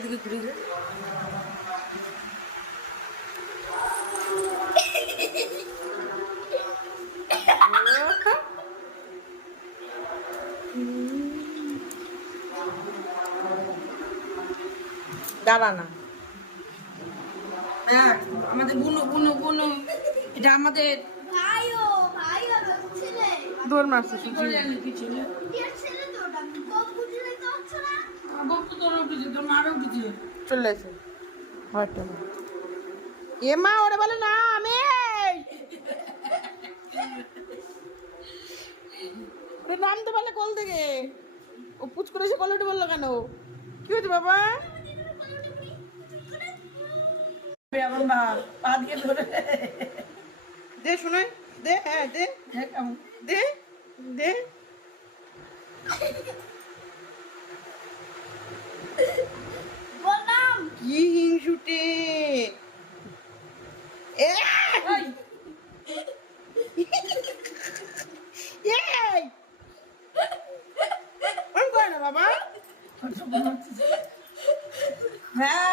এদিকে ঘুরে যা। দাঁড়া না। হ্যাঁ আমাদের বুনু বুনু বুনু, এটা আমাদের ভাইও ভাইও ছেলে দৌড় মারছে কি করে জানি কি ছিল। বিয়ের ছেলে তো ওটা বউ বুঝলে তো হচ্ছে না। বউ তো তোর কিছু, তোর মারও কিছু। চলে এসে হয়তো এ মা ওরে বলে না আমি ওরে নামতে পারলে কোল থেকে ও পুচ করে এসে কোলে উঠে বললো কেন? কি হয়েছে বাবা? আমার মা পা দিয়ে ধরে দে শোনাই দে, হ্যাঁ দে দে দে। বললাম কি হিংসুটে এ এই ওরম করে না বাবা। হ্যাঁ